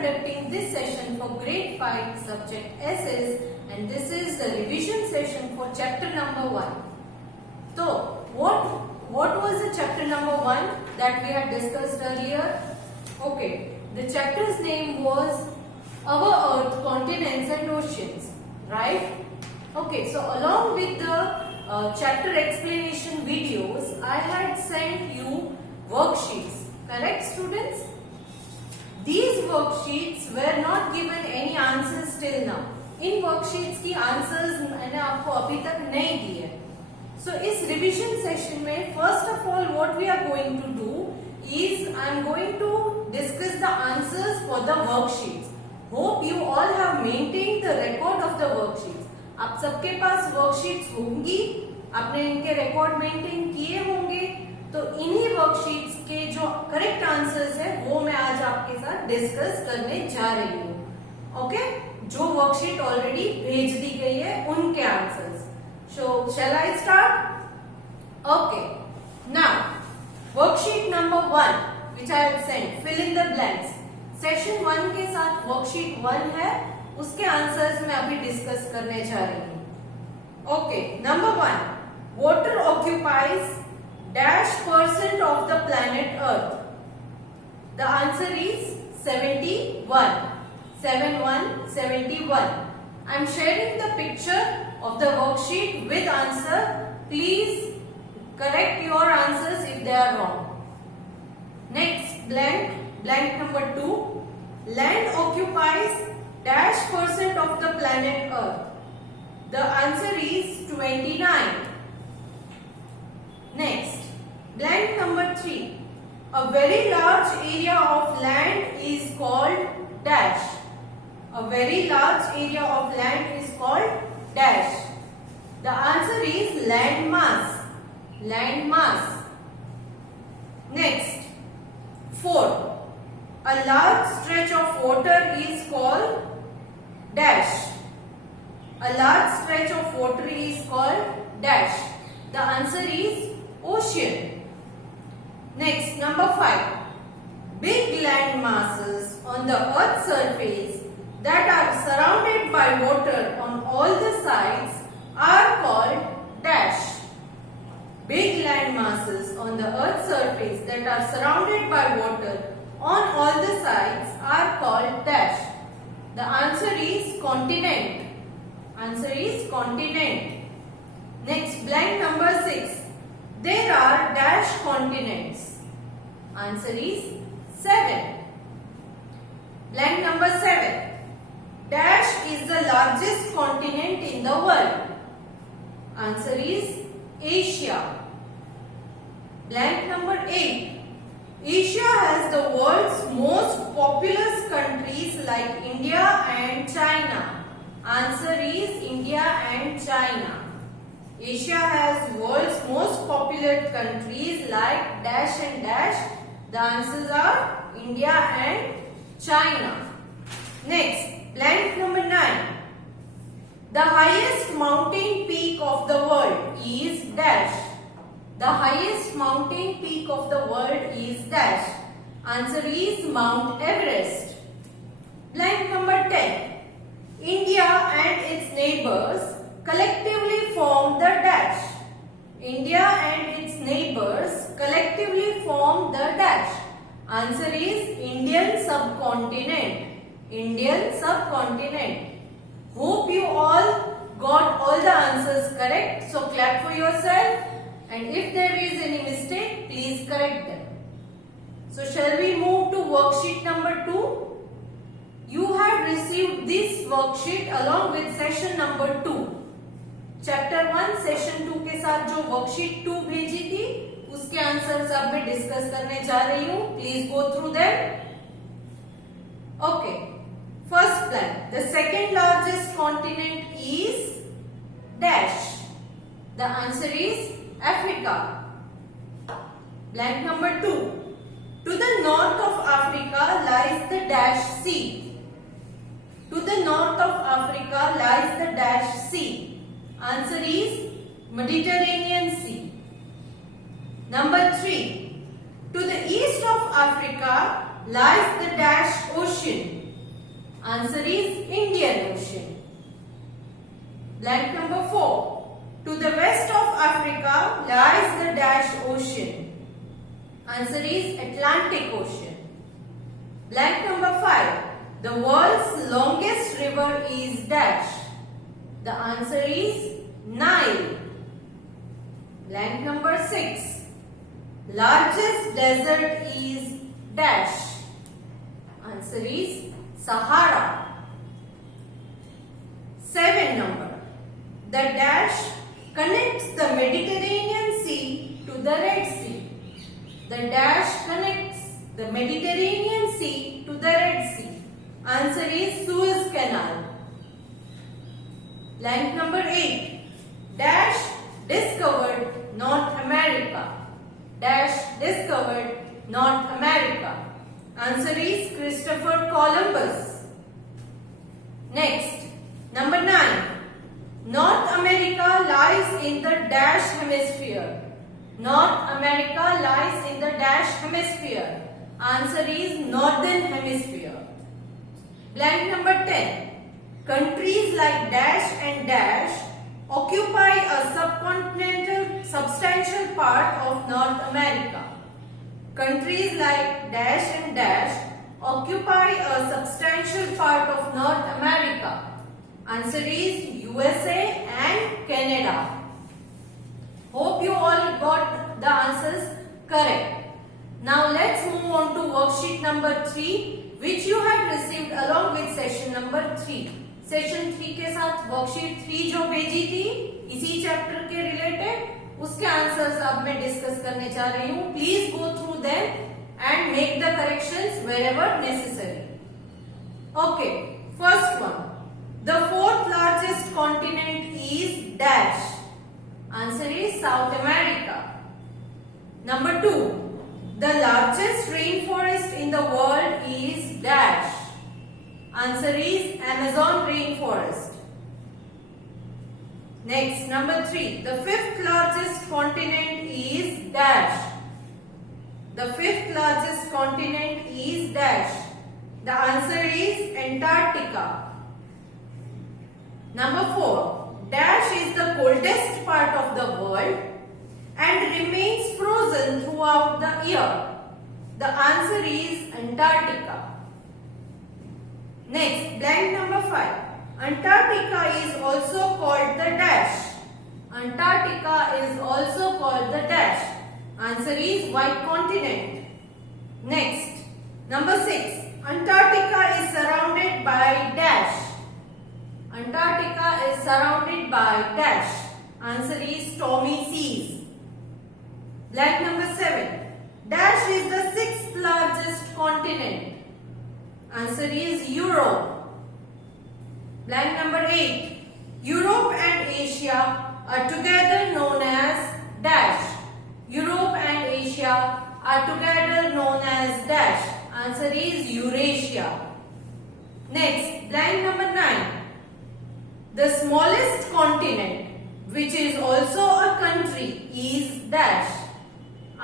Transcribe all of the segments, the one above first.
conducting this session for grade 5 subject SS, and this is the revision session for chapter number 1. So what was the chapter number 1 that we had discussed earlier? Okay, the chapter's name was Our Earth, Continents and Oceans, right? Okay, so along with the chapter explanation videos, I had sent you worksheets, correct students? These worksheets were not given any answers till now. In worksheets की answers मैंने आपको अभी तक नहीं दिए. So इस revision session में first of all what we are going to do is I am going to discuss the answers for the worksheets. Hope you all have maintained the record of the worksheets. आप सबके पास worksheets होंगी, आपने इनके record maintain किए होंगे, तो इन्हीं worksheets के जो करेक्ट आंसर्स है वो मैं आज आपके साथ डिस्कस करने जा रही हूँ. ओके, जो वर्कशीट ऑलरेडी भेज दी गई है उनके answers. So shall I start? Okay, now worksheet number 1 which I have sent, fill in the blanks. Session 1 के साथ वर्कशीट 1 है, उसके आंसर्स मैं अभी डिस्कस करने जा रही हूँ. Okay, number 1, water occupies -% of the planet Earth. The answer is 71. 71. I am sharing the picture of the worksheet with answer. Please correct your answers if they are wrong. Next, blank number 2. Land occupies -% of the planet Earth. The answer is 29. Next, blank number 3. A very large area of land is called dash. A very large area of land is called dash. The answer is land mass. Land mass. Next, 4. A large stretch of water is called dash. A large stretch of water is called dash. The answer is ocean. Next, number 5. Big land masses on the Earth's surface that are surrounded by water on all the sides are called dash. Big land masses on the Earth's surface that are surrounded by water on all the sides are called dash. The answer is continent. Answer is continent. Next, blank number 6. There are dash continents. Answer is 7. Blank number 7. Dash is the largest continent in the world. Answer is Asia. Blank number 8. Asia has the world's most populous countries like India and China. Answer is India and China. Asia has world's most populous countries like dash and dash. The answers are India and China. Next, blank number 9. The highest mountain peak of the world is dash. The highest mountain peak of the world is dash. Answer is Mount Everest. Blank number 10. India and its neighbors collectively form the dash. India and its neighbors collectively form the dash. Answer is Indian subcontinent. Indian subcontinent. Hope you all got all the answers correct. So clap for yourself, and if there is any mistake, please correct them. So shall we move to worksheet number 2? You had received this worksheet along with session number 2. Chapter 1 session 2 के साथ जो worksheet 2 भेजी थी उसके answers अब मैं discuss करने जा रही हूँ. Please go through them. Okay, first blank. The second largest continent is dash. The answer is Africa. Blank number 2. To the north of Africa lies the dash sea. To the north of Africa lies the dash sea. Answer is Mediterranean Sea. Number 3. To the east of Africa lies the dash ocean. Answer is Indian Ocean. Blank number 4. To the west of Africa lies the dash ocean. Answer is Atlantic Ocean. Blank number 5. The world's longest river is dash. The answer is Nile. Blank number 6. Largest desert is dash. Answer is Sahara. 7 number. The dash connects the Mediterranean Sea to the Red Sea. The dash connects the Mediterranean Sea to the Red Sea. Answer is Suez Canal. Blank number 8. Dash discovered North America. Dash discovered North America. Answer is Christopher Columbus. Next, number 9. North America lies in the dash hemisphere. North America lies in the dash hemisphere. Answer is Northern Hemisphere. Blank number 10. Countries like dash and dash occupy a substantial part of North America. Countries like dash and dash occupy a substantial part of North America. Answer is USA and Canada. Hope you all got the answers correct. Now let's move on to worksheet number 3, which you have received along with session number 3. Session 3 के साथ worksheet 3 जो भेजी थी इसी chapter के related उसके answers अब मैं डिस्कस करने जा रही हूँ. Please go through them and make the corrections wherever necessary. Okay, first one. The fourth largest continent is dash. Answer is south America. Number 2. The largest rain forest in the world is dash. Answer is Amazon rainforest. Next, number 3. The fifth largest continent is dash. The fifth largest continent is dash. The answer is Antarctica. Number 4. Dash is the coldest part of the world and remains frozen throughout the year. The answer is Antarctica. Next, blank number 5. Antarctica is also called the dash. Antarctica is also called the dash. Answer is white continent. Next, number 6. Antarctica is surrounded by dash. Antarctica is surrounded by dash. Answer is stormy seas. Blank number 7. Dash is the 6th largest continent. Answer is Europe. Blank number 8. Europe and Asia are together known as dash. Europe and Asia are together known as dash. Answer is Eurasia. Next, blank number 9. The smallest continent, which is also a country, is dash.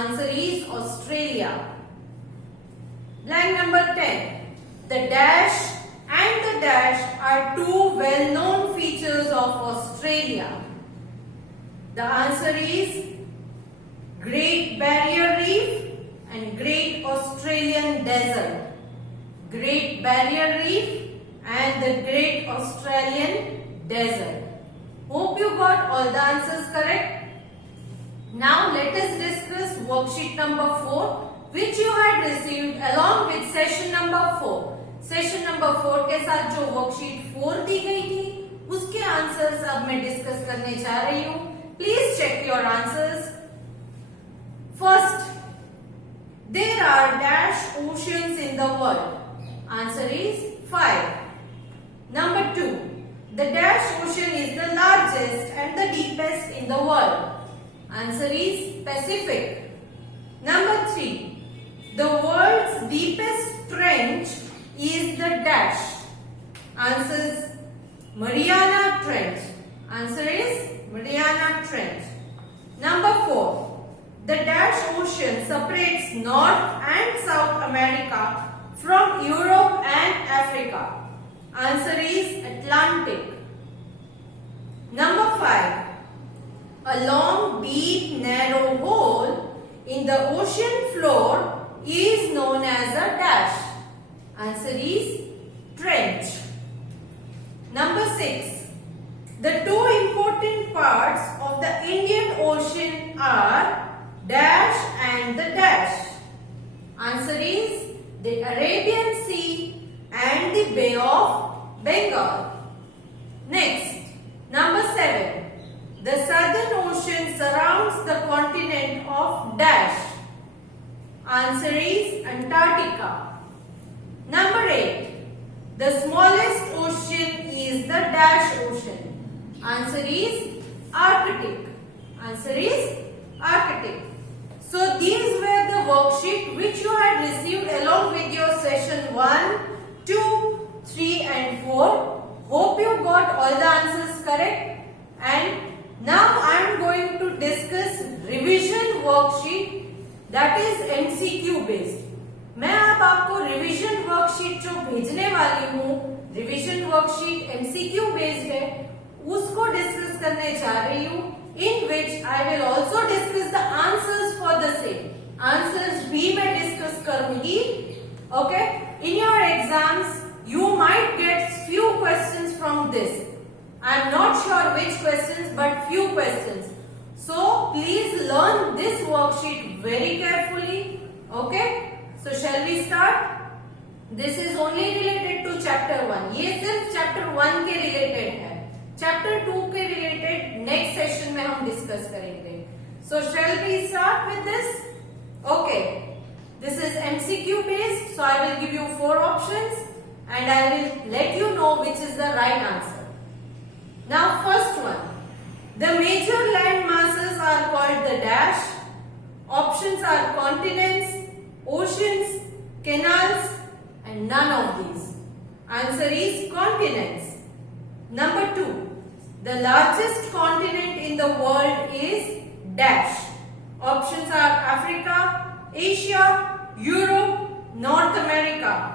Answer is Australia. Blank number 10. The dash and the dash are two well-known features of Australia. The answer is Great Barrier Reef and Great Australian Desert. Great Barrier Reef and the Great Australian Desert. Hope you got all the answers correct. Now let us discuss worksheet number 4, which you had received along with session number 4. Session number 4 के साथ जो worksheet 4 दी गई थी उसके answers अब मैं discuss करने जा रही हूँ. Please check your answers. First, there are dash oceans in the world. Answer is 5. Number 2, the dash ocean is the largest and the deepest in the world. Answer is Pacific. Number 3, the world's deepest trench is the dash. Answer is Mariana Trench. Answer is Mariana Trench. Number 4. The dash ocean separates North and South America from Europe and Africa. Answer is Atlantic. Number 5. A long, deep, narrow hole in the ocean floor is known as a dash. Answer is trench. Number 6. The two important parts of the Indian Ocean are dash and the dash. Answer is the Arabian Sea and the Bay of Bengal. Next, number 7. The Southern Ocean surrounds the continent of dash. Answer is Antarctica. Number 8. The smallest ocean is the dash ocean. Answer is Arctic. Answer is Arctic. So these were the worksheet which you had received along with your session 1, 2, 3 and 4. Hope you got all the answers correct. And now I am going to discuss revision worksheet, that is MCQ based. मैं अब आपको revision worksheet जो भेजने वाली हूँ, revision worksheet MCQ based है, उसको discuss करने जा रही हूँ, in which I will also discuss the answers for the same. Answers भी मैं डिस्कस करूंगी. Okay? In your exams, you might get few questions from this. I am not sure which questions, but few questions. So please learn this worksheet very carefully. Okay? So shall we start? This is only related to chapter 1. ये सिर्फ chapter 1 के related है. Chapter 2 के related next session में हम discuss करेंगे. So shall we start with this? Okay. This is MCQ based. So I will give you 4 options and I will let you know which is the right answer. Now first one. The major land masses are called the dash. Options are continents, oceans, canals and none of these. Answer is continents. Number 2. The largest continent in the world is dash. Options are Africa, Asia, Europe, North America.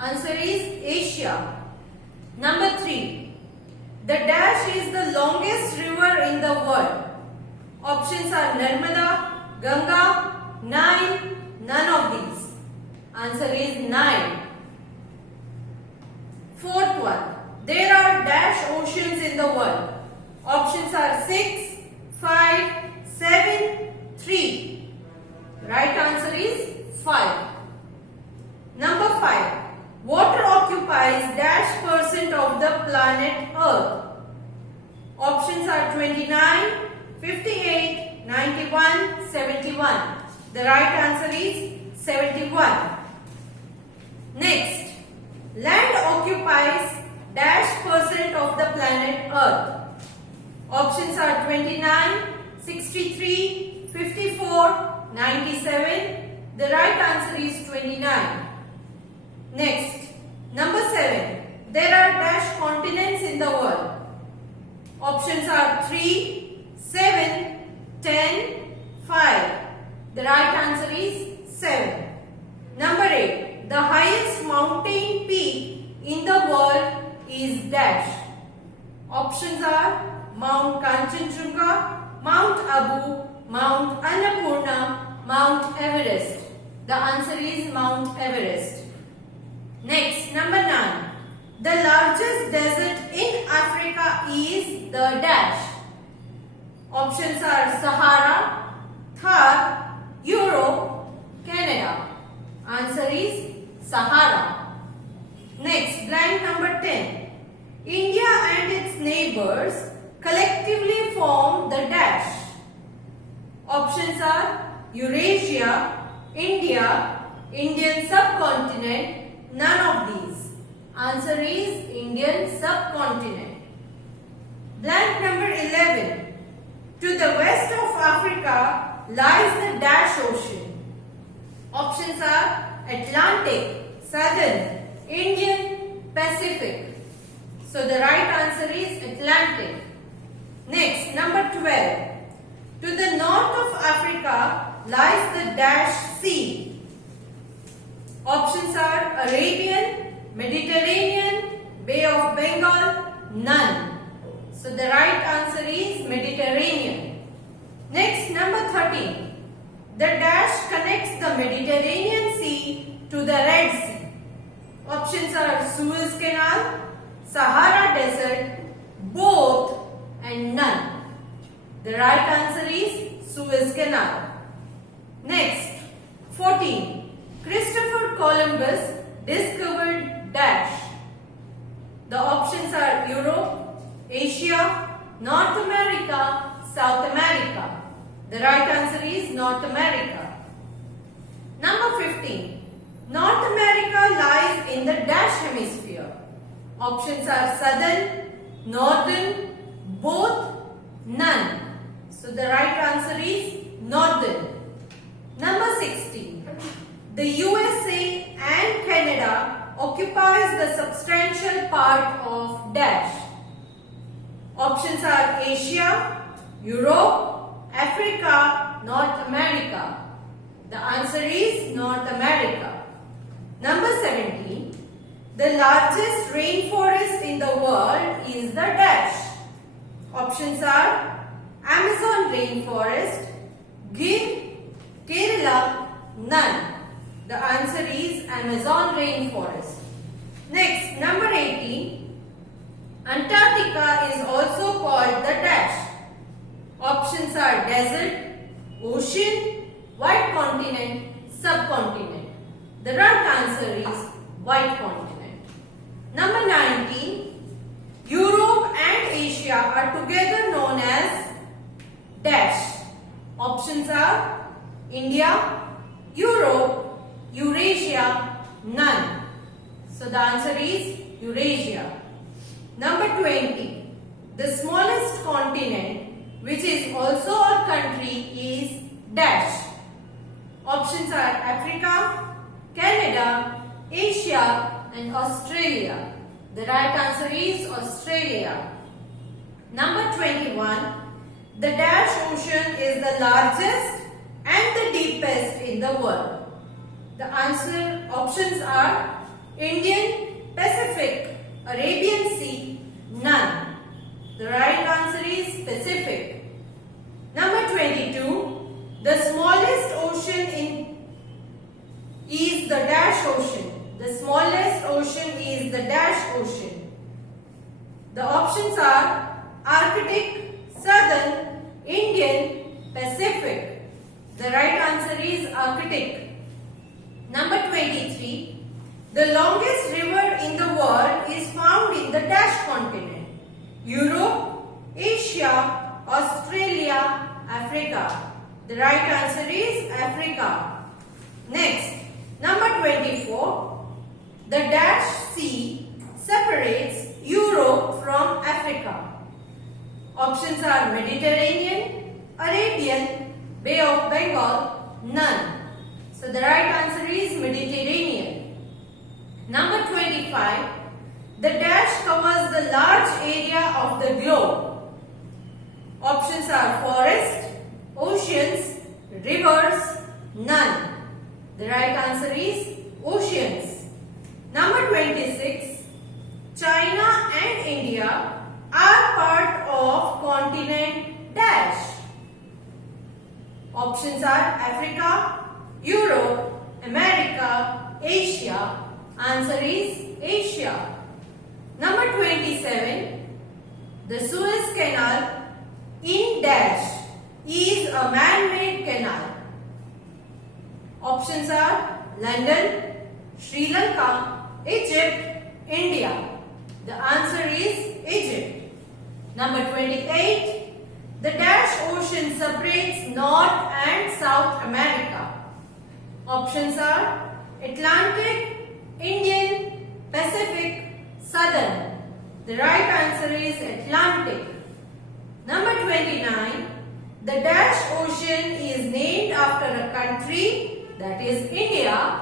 Answer is Asia. Number 3. The dash is the longest river in the world. Options are Narmada, Ganga, Nile, none of these. Answer is Nile. Fourth one. There are dash oceans in the world. Options are 6, 5, 7, 3. Right answer is 5. Number 5. Water occupies dash % of the planet Earth. Options are 29, 58, 91, 71. The right answer is 71. Next, land occupies dash % of the planet Earth. Options are 29, 63, 54, 97. The right answer is 29. Next, number 7. There are dash continents in the world. Options are 3, 7, 10, 5. The right answer is 7. Number 8. The highest mountain peak in the world is dash. Options are Mount Kanchenjunga, Mount Abu, Mount Annapurna, Mount Everest. The answer is Mount Everest. Next, number 9. The largest desert in Africa is the dash. Options are Sahara, Thar, Europe, Canada. Answer is Sahara. Next, blank number 10. India and its neighbors collectively form the dash. Options are Eurasia, India, Indian subcontinent, none of these. Answer is Indian subcontinent. Blank number 11. To the west of Africa lies the dash ocean. Options are Atlantic, Southern, Indian, Pacific. So the right answer is Atlantic. Next, number 12. To the north of Africa lies the dash sea. Options are Arabian, Mediterranean, Bay of Bengal, none. So the right answer is Mediterranean. Next, number 13. The dash connects the Mediterranean Sea to the Red Sea. Options are Suez Canal, Sahara Desert, both and none. The right answer is Suez Canal. Next, 14. Christopher Columbus discovered dash. The options are Europe, Asia, North America, South America. The right answer is North America. Number 15. North America lies in the dash hemisphere. Options are southern, northern, both, none. So the right answer is northern. Number 16. The USA and Canada occupies the substantial part of dash. Options are Asia, Europe, Africa, North America. The answer is North America. Number 17. The largest rainforest in the world is the dash. Options are Amazon rainforest, Gir, Kerala, none. The answer is Amazon rainforest. Next, number 18. Antarctica is also called the dash. Options are desert, ocean, white continent, subcontinent. The right answer is white continent. Number 19. Europe and Asia are together known as dash. Options are India, Europe, Eurasia, none. So the answer is Eurasia. Number 20. The smallest continent, which is also a country, is dash. Options are Africa, Canada, Asia and Australia. The right answer is Australia. Number 21. The dash ocean is the largest and the deepest in the world. The answer options are Indian, Pacific, Arabian Sea, none. The right answer is Pacific. Number 22. The smallest ocean is the dash ocean. The smallest ocean is the dash ocean. The options are Arctic, Southern, Indian, Pacific. The right answer is Arctic. Number 23. The longest river in the world is found in the dash continent. Europe, Asia, Australia, Africa. The right answer is Africa. Next, number 24. The dash sea separates Europe from Africa. Options are Mediterranean, Arabian, Bay of Bengal, none. So the right answer is Mediterranean. Number 25. The dash covers the large area of the globe. Options are forest, oceans, rivers, none. The right answer is oceans. Number 26. China and India are part of continent dash. Options are Africa, Europe, America, Asia. Answer is Asia. Number 27. The Suez Canal in dash is a man-made canal. Options are London, Sri Lanka, Egypt, India. The answer is Egypt. Number 28. The dash ocean separates North and South America. Options are Atlantic, Indian, Pacific, Southern. The right answer is Atlantic. Number 29. The dash ocean is named after a country, that is India.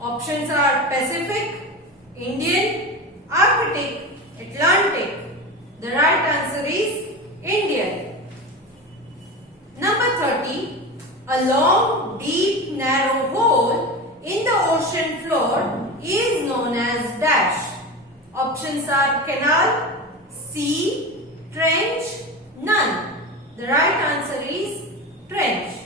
Options are Pacific, Indian, Arctic, Atlantic. The right answer is Indian. Number 30. A long, deep, narrow hole in the ocean floor is known as dash. Options are canal, sea, trench, none. The right answer is trench.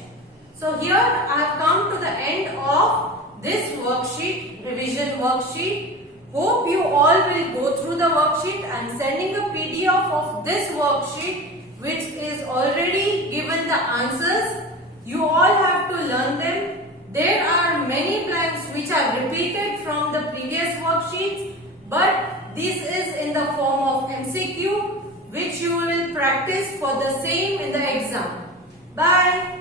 So here I have come to the end of this worksheet, revision worksheet. Hope you all will go through the worksheet. I am sending a PDF of this worksheet which is already given the answers. You all have to learn them. There are many blanks which are repeated from the previous worksheets, but this is in the form of MCQ which you will practice for the same in the exam. Bye.